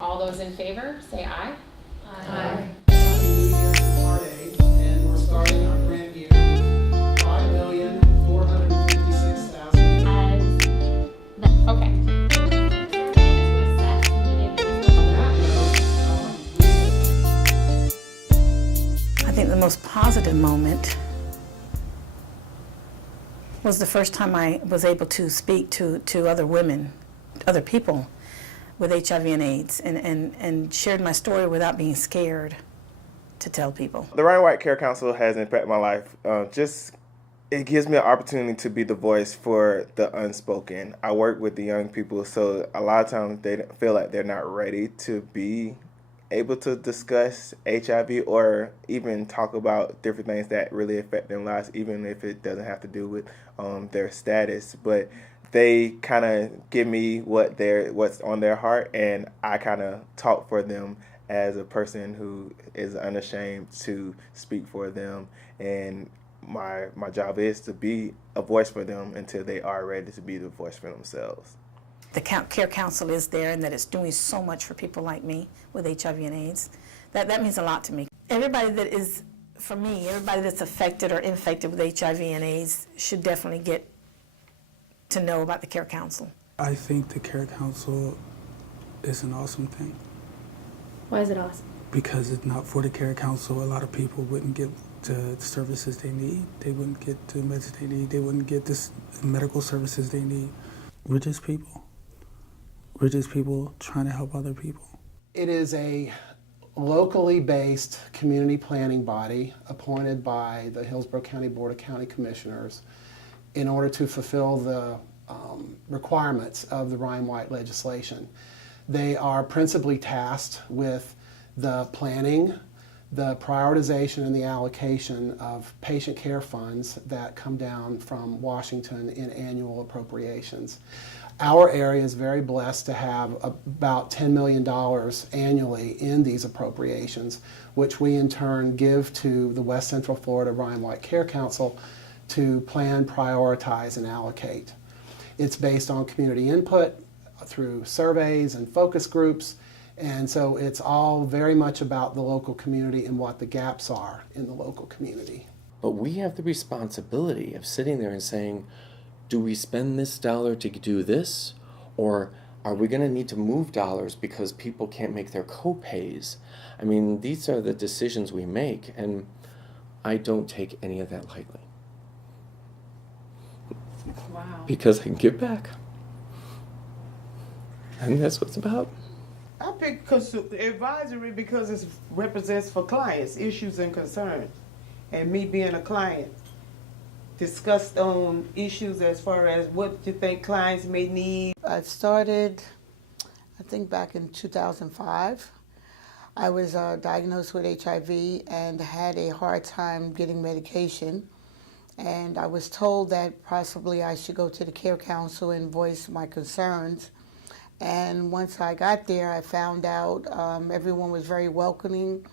All those in favor, say aye. Aye. Happy New Year to Part A, and we're starting our grant year with $5,456,000. Okay. I think the most positive moment was the first time I was able to speak to other women, other people with HIV and AIDS, and shared my story without being scared to tell people. The Ryan White Care Council has impacted my life. It gives me an opportunity to be the voice for the unspoken. I work with the young people, so a lot of times they feel like they're not ready to be able to discuss HIV or even talk about different things that really affect their lives, even if it doesn't have to do with their status. But they kind of give me what's on their heart, and I kind of talk for them as a person who is unashamed to speak for them. And my job is to be a voice for them until they are ready to be the voice for themselves. The Care Council is there, and that it's doing so much for people like me with HIV and AIDS. That means a lot to me. Everybody that is, for me, everybody that's affected or infected with HIV and AIDS should definitely get to know about the Care Council. I think the Care Council is an awesome thing. Why is it awesome? Because if not for the Care Council, a lot of people wouldn't get the services they need. They wouldn't get the meds they need. They wouldn't get the medical services they need. We're just people. We're just people trying to help other people. It is a locally based community planning body appointed by the Hillsborough County Board of County Commissioners in order to fulfill the requirements of the Ryan White legislation. They are principally tasked with the planning, the prioritization, and the allocation of patient care funds that come down from Washington in annual appropriations. Our area is very blessed to have about $10 million annually in these appropriations, which we in turn give to the West Central Florida Ryan White Care Council to plan, prioritize, and allocate. It's based on community input through surveys and focus groups, and so it's all very much about the local community and what the gaps are in the local community. But we have the responsibility of sitting there and saying, do we spend this dollar to do this? Or are we going to need to move dollars because people can't make their co-pays? I mean, these are the decisions we make, and I don't take any of that lightly. Wow. Because I can give back. And that's what it's about. I picked advisory because it represents for clients, issues and concerns. And me being a client, discussed on issues as far as what you think clients may need. I started, I think back in 2005. I was diagnosed with HIV and had a hard time getting medication. And I was told that possibly I should go to the Care Council and voice my concerns. And once I got there, I found out everyone was very welcoming.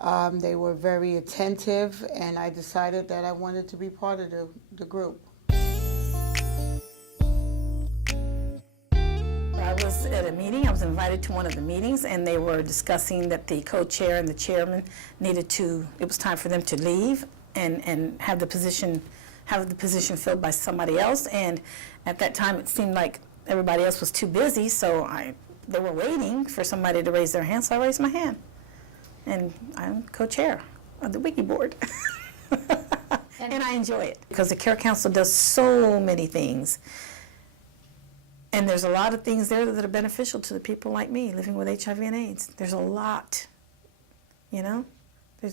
They were very attentive, and I decided that I wanted to be part of the group. I was at a meeting, I was invited to one of the meetings, and they were discussing that the co-chair and the chairman it was time for them to leave and have the position filled by somebody else. And at that time, it seemed like everybody else was too busy, so they were waiting for somebody to raise their hand, so I raised my hand. And I'm co-chair of the Wiki board. And I enjoy it because the Care Council does so many things. And there's a lot of things there that are beneficial to the people like me living with HIV and AIDS. There's a lot, you know?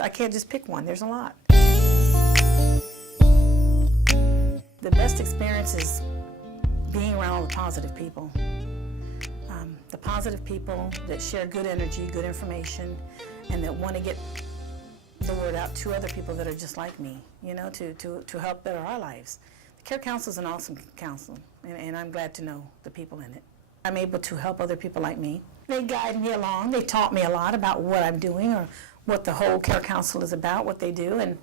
I can't just pick one, there's a lot. The best experience is being around all the positive people. The positive people that share good energy, good information, and that want to get the word out to other people that are just like me, you know, to help better our lives. The Care Council is an awesome council, and I'm glad to know the people in it. I'm able to help other people like me. They guide me along. They taught me a lot about what I'm doing or what the whole Care Council is about, what they do, and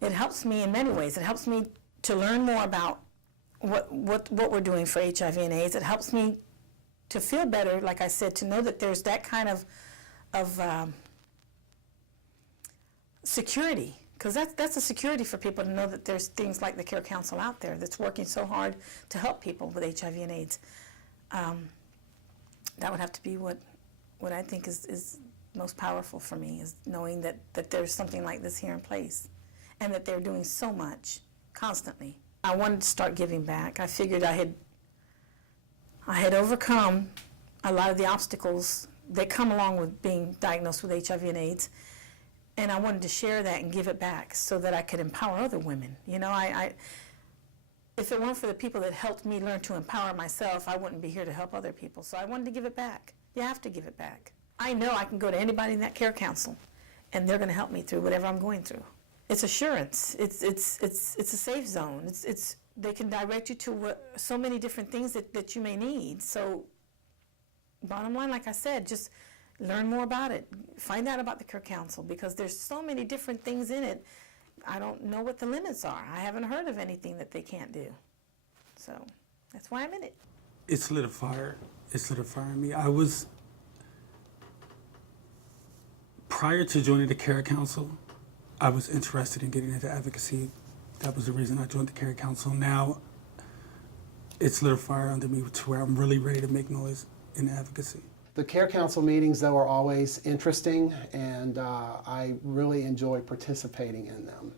it helps me in many ways. It helps me to learn more about what we're doing for HIV and AIDS. It helps me to feel better, like I said, to know that there's that kind of security, because that's a security for people to know that there's things like the Care Council out there that's working so hard to help people with HIV and AIDS. That would have to be what I think is most powerful for me, is knowing that there's something like this here in place and that they're doing so much constantly. I wanted to start giving back. I figured I had overcome a lot of the obstacles that come along with being diagnosed with HIV and AIDS, and I wanted to share that and give it back so that I could empower other women. You know, if it weren't for the people that helped me learn to empower myself, I wouldn't be here to help other people. So I wanted to give it back. You have to give it back. I know I can go to anybody in that Care Council, and they're going to help me through whatever I'm going through. It's assurance. It's a safe zone. They can direct you to so many different things that you may need. So bottom line, like I said, just learn more about it. Find out about the Care Council, because there's so many different things in it. I don't know what the limits are. I haven't heard of anything that they can't do. So that's why I'm in it. It's lit a fire. It's lit a fire in me. Prior to joining the Care Council, I was interested in getting into advocacy. That was the reason I joined the Care Council. Now, it's lit a fire under me to where I'm really ready to make noise in advocacy. The Care Council meetings, though, are always interesting, and I really enjoy participating in them.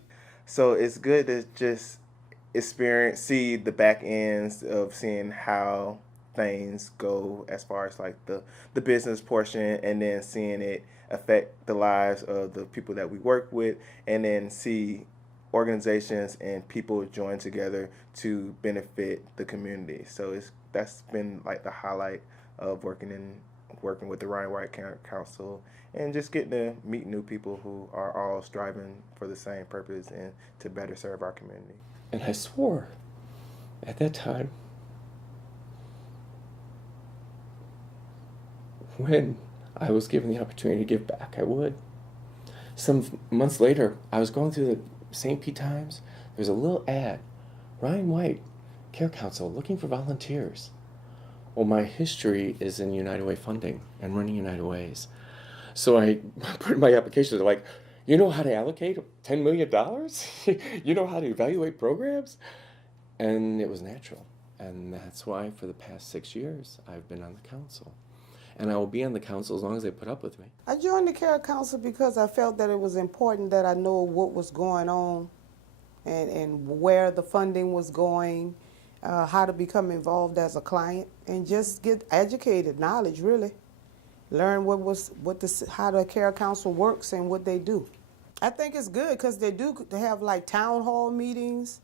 So it's good to just see the back ends of seeing how things go as far as like the business portion, and then seeing it affect the lives of the people that we work with, and then see organizations and people join together to benefit the community. So that's been like the highlight of working with the Ryan White Council, and just getting to meet new people who are all striving for the same purpose and to better serve our community. And I swore at that time, when I was given the opportunity to give back, I would. Some months later, I was going through the St. Pete Times. There's a little ad, Ryan White, Care Council, looking for volunteers. Well, my history is in United Way funding and running United Ways. So I put in my application, they're like, you know how to allocate $10 million? You know how to evaluate programs? And it was natural. And that's why for the past 6 years, I've been on the council. And I will be on the council as long as they put up with me. I joined the Care Council because I felt that it was important that I know what was going on and where the funding was going, how to become involved as a client, and just get educated, knowledge really. Learn how the Care Council works and what they do. I think it's good because they have like town hall meetings,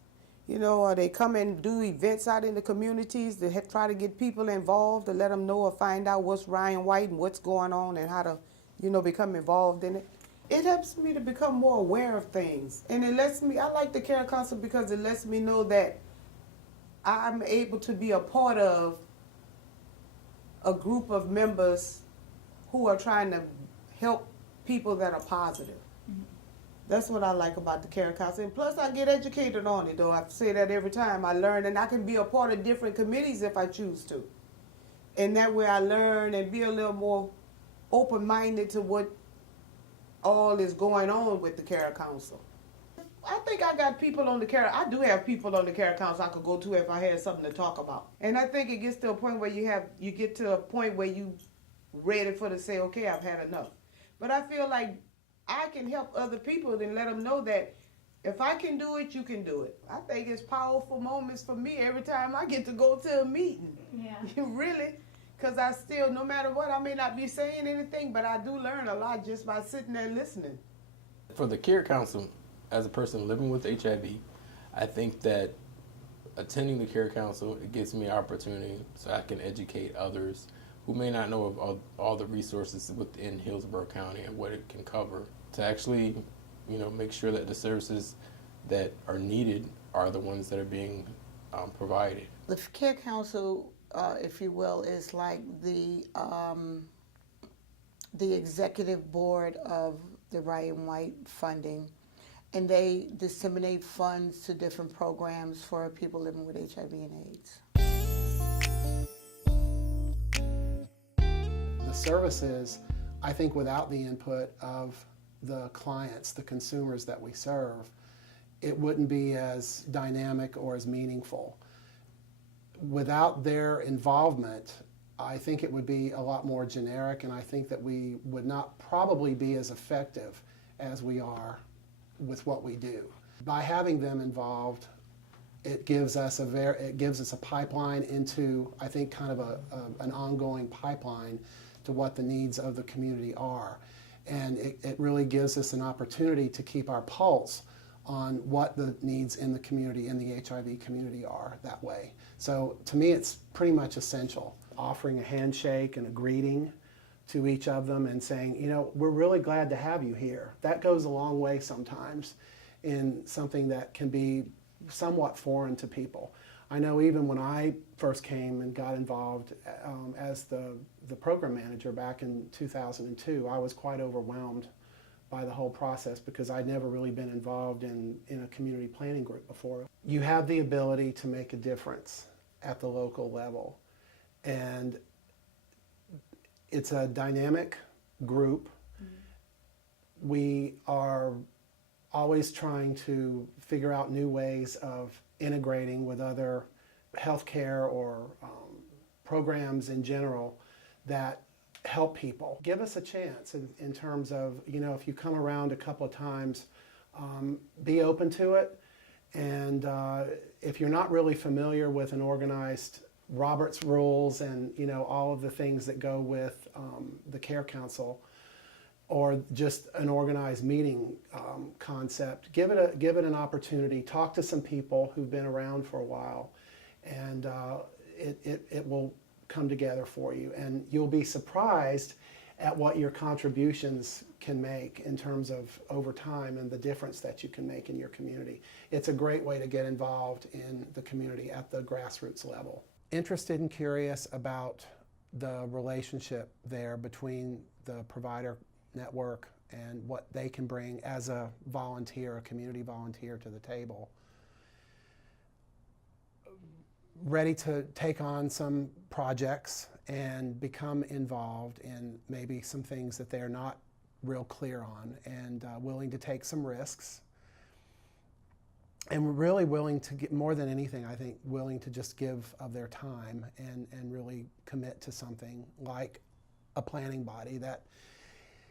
you know, or they come and do events out in the communities to try to get people involved, to let them know or find out what's Ryan White and what's going on and how to, you know, become involved in it. It helps me to become more aware of things. And it lets me, I like the Care Council because it lets me know that I'm able to be a part of a group of members who are trying to help people that are positive. That's what I like about the Care Council. And plus I get educated on it, though. I say that every time. I learn, and I can be a part of different committees if I choose to. And that way I learn and be a little more open-minded to what all is going on with the Care Council. I think I got people on the Care, I do have people on the Care Council I could go to if I had something to talk about. And I think it gets to a point where you get to a point where you ready for to say, okay, I've had enough. But I feel like I can help other people and let them know that if I can do it, you can do it. I think it's powerful moments for me every time I get to go to a meeting. Yeah. Really, because I still, no matter what, I may not be saying anything, but I do learn a lot just by sitting there listening. For the Care Council, as a person living with HIV, I think that attending the Care Council, it gives me opportunity so I can educate others who may not know of all the resources within Hillsborough County and what it can cover, to actually, you know, make sure that the services that are needed are the ones that are being provided. The Care Council, if you will, is like the executive board of the Ryan White funding, and they disseminate funds to different programs for people living with HIV and AIDS. services, I think without the input of the clients, the consumers that we serve, it wouldn't be as dynamic or as meaningful. Without their involvement, I think it would be a lot more generic, and I think that we would not probably be as effective as we are with what we do. By having them involved, it gives us a pipeline into, I think, kind of an ongoing pipeline to what the needs of the community are. And it really gives us an opportunity to keep our pulse on what the needs in the community, in the HIV community are that way. So to me, it's pretty much essential. Offering a handshake and a greeting to each of them and saying, you know, we're really glad to have you here. That goes a long way sometimes in something that can be somewhat foreign to people. I know even when I first came and got involved as the program manager back in 2002, I was quite overwhelmed by the whole process because I'd never really been involved in a community planning group before. You have the ability to make a difference at the local level, and it's a dynamic group. We are always trying to figure out new ways of integrating with other healthcare or programs in general that help people. Give us a chance in terms of, you know, if you come around a couple of times, be open to it. And if you're not really familiar with an organized Robert's rules and, you know, all of the things that go with the Care Council, or just an organized meeting concept, give it an opportunity. Talk to some people who've been around for a while, and it will come together for you. And you'll be surprised at what your contributions can make in terms of over time and the difference that you can make in your community. It's a great way to get involved in the community at the grassroots level. Interested and curious about the relationship there between the provider network and what they can bring as a volunteer, a community volunteer to the table. Ready to take on some projects and become involved in maybe some things that they're not real clear on, and willing to take some risks. And really willing to get, more than anything, I think, willing to just give of their time and really commit to something like a planning body that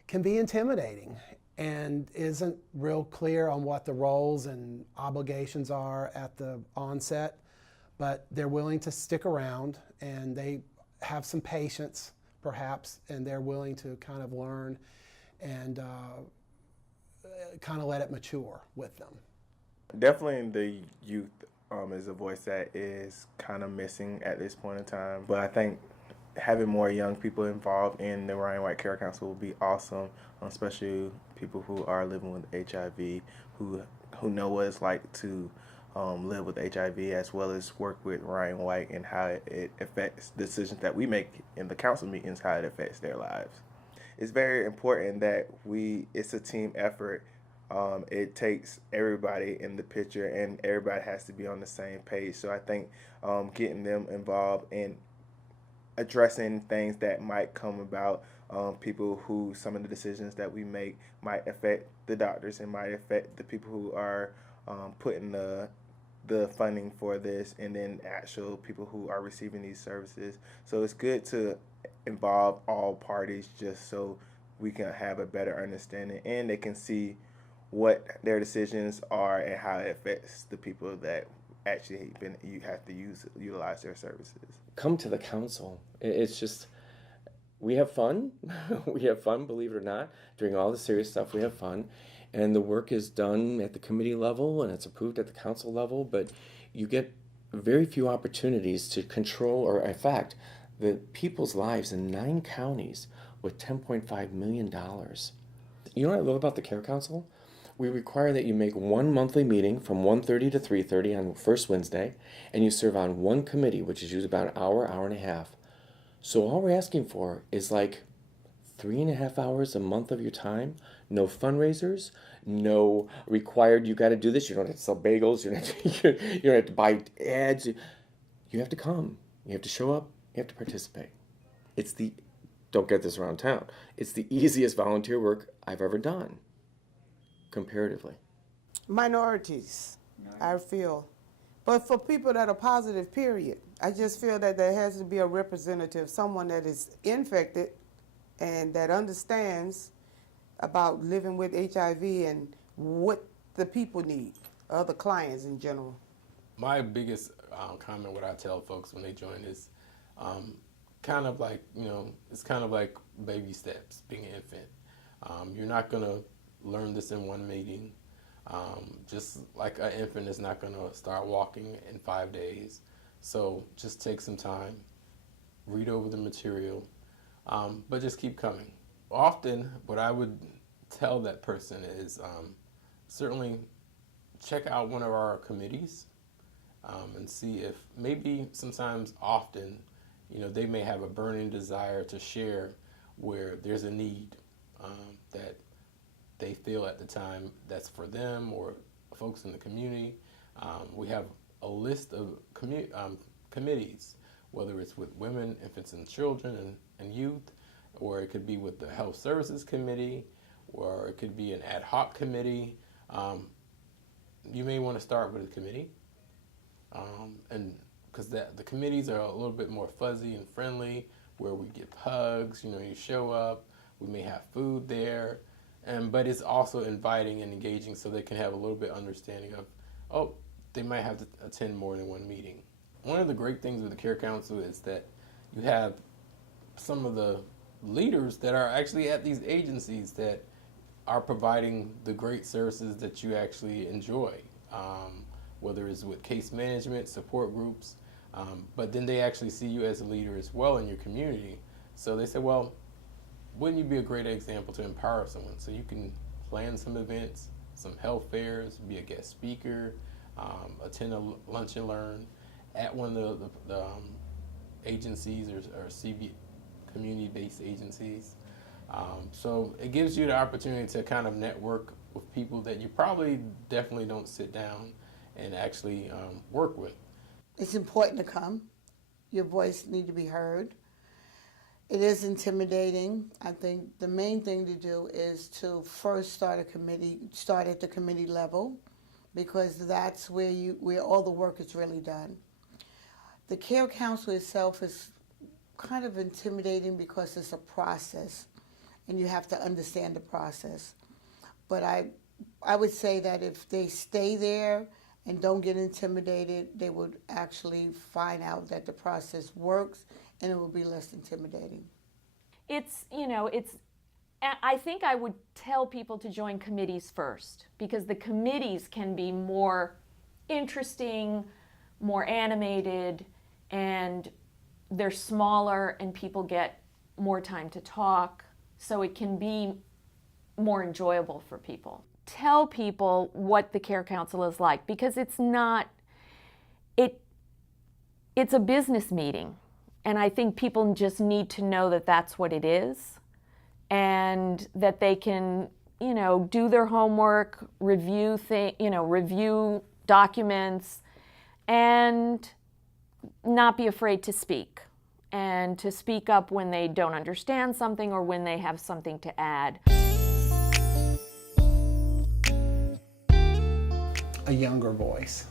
can be intimidating and isn't real clear on what the roles and obligations are at the onset, but they're willing to stick around and they have some patience perhaps, and they're willing to kind of learn and kind of let it mature with them. Definitely the youth is a voice that is kind of missing at this point in time, but I think having more young people involved in the Ryan White Care Council will be awesome, especially people who are living with HIV, who know what it's like to live with HIV, as well as work with Ryan White and how it affects decisions that we make in the council meetings, how it affects their lives. It's very important that it's a team effort. It takes everybody in the picture and everybody has to be on the same page. So I think getting them involved in addressing things that might come about, people who some of the decisions that we make might affect the doctors and might affect the people who are putting the funding for this, and then actual people who are receiving these services. So it's good to involve all parties just so we can have a better understanding and they can see what their decisions are and how it affects the people that actually you have to utilize their services. Come to the council. It's just, we have fun. We have fun, believe it or not. During all the serious stuff, we have fun. And the work is done at the committee level and it's approved at the council level, but you get very few opportunities to control or affect the people's lives in 9 counties with $10.5 million. You know what I love about the Care Council? We require that you make one monthly meeting from 1:30 to 3:30 on first Wednesday, and you serve on one committee, which is usually about an hour, hour and a half. So all we're asking for is like 3.5 hours a month of your time. No fundraisers, no required, you got to do this. You don't have to sell bagels. You don't have to buy ads. You have to come. You have to show up. You have to participate. It's the don't get this around town. It's the easiest volunteer work I've ever done, comparatively. Minorities, I feel. But for people that are positive, period, I just feel that there has to be a representative, someone that is infected and that understands about living with HIV and what the people need, other clients in general. My biggest comment, what I tell folks when they join is kind of like, it's kind of like baby steps, being an infant. You're not going to learn this in one meeting. Just like an infant is not going to start walking in 5 days. So just take some time, read over the material, but just keep coming. Often what I would tell that person is certainly check out one of our committees and see if maybe sometimes often, they may have a burning desire to share where there's a need that they feel at the time that's for them or folks in the community. We have a list of committees, whether it's with women, infants and children and youth, or it could be with the Health Services Committee, or it could be an ad hoc committee. You may want to start with a committee, and because the committees are a little bit more fuzzy and friendly, where we give hugs, you show up, we may have food there, but it's also inviting and engaging so they can have a little bit understanding of, they might have to attend more than one meeting. One of the great things with the Care Council is that you have some of the leaders that are actually at these agencies that are providing the great services that you actually enjoy, whether it's with case management, support groups, but then they actually see you as a leader as well in your community. So they say, well, wouldn't you be a great example to empower someone? So you can plan some events, some health fairs, be a guest speaker, attend a lunch and learn at one of the agencies or CB, community-based agencies. So it gives you the opportunity to kind of network with people that you probably definitely don't sit down and actually work with. It's important to come. Your voice needs to be heard. It is intimidating. I think the main thing to do is to first start at the committee level, because that's where all the work is really done. The Care Council itself is kind of intimidating because it's a process, and you have to understand the process. But I would say that if they stay there and don't get intimidated, they would actually find out that the process works, and it will be less intimidating. I think I would tell people to join committees first, because the committees can be more interesting, more animated, and they're smaller and people get more time to talk, so it can be more enjoyable for people. Tell people what the Care Council is like, because it's a business meeting, and I think people just need to know that that's what it is, and that they can, do their homework, review documents, and not be afraid to speak, and to speak up when they don't understand something or when they have something to add. A younger voice.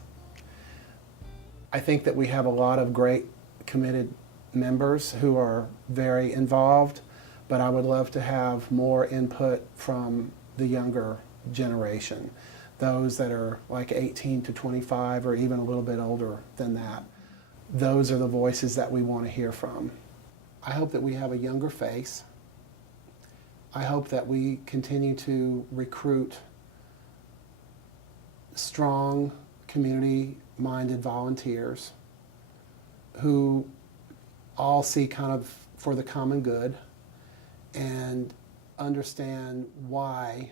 I think that we have a lot of great committed members who are very involved, but I would love to have more input from the younger generation, those that are like 18 to 25 or even a little bit older than that. Those are the voices that we want to hear from. I hope that we have a younger face. I hope that we continue to recruit strong, community-minded volunteers who all see kind of for the common good and understand why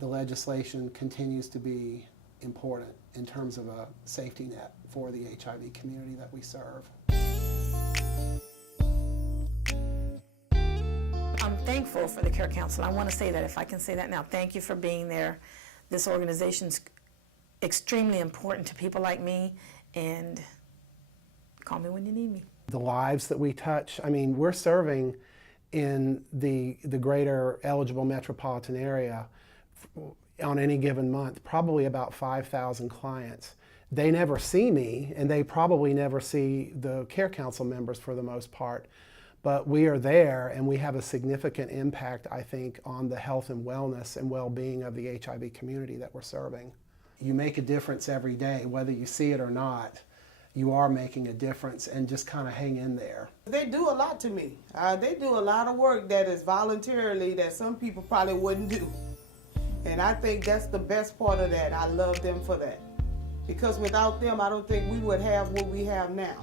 the legislation continues to be important in terms of a safety net for the HIV community that we serve. I'm thankful for the Care Council. I want to say that, if I can say that now. Thank you for being there. This organization's extremely important to people like me, and call me when you need me. The lives that we touch, I mean, we're serving in the greater eligible metropolitan area on any given month, probably about 5,000 clients. They never see me, and they probably never see the Care Council members for the most part, but we are there and we have a significant impact, I think, on the health and wellness and well-being of the HIV community that we're serving. You make a difference every day, whether you see it or not. You are making a difference, and just kind of hang in there. They do a lot to me. They do a lot of work that is voluntarily that some people probably wouldn't do. And I think that's the best part of that. I love them for that. Because without them, I don't think we would have what we have now.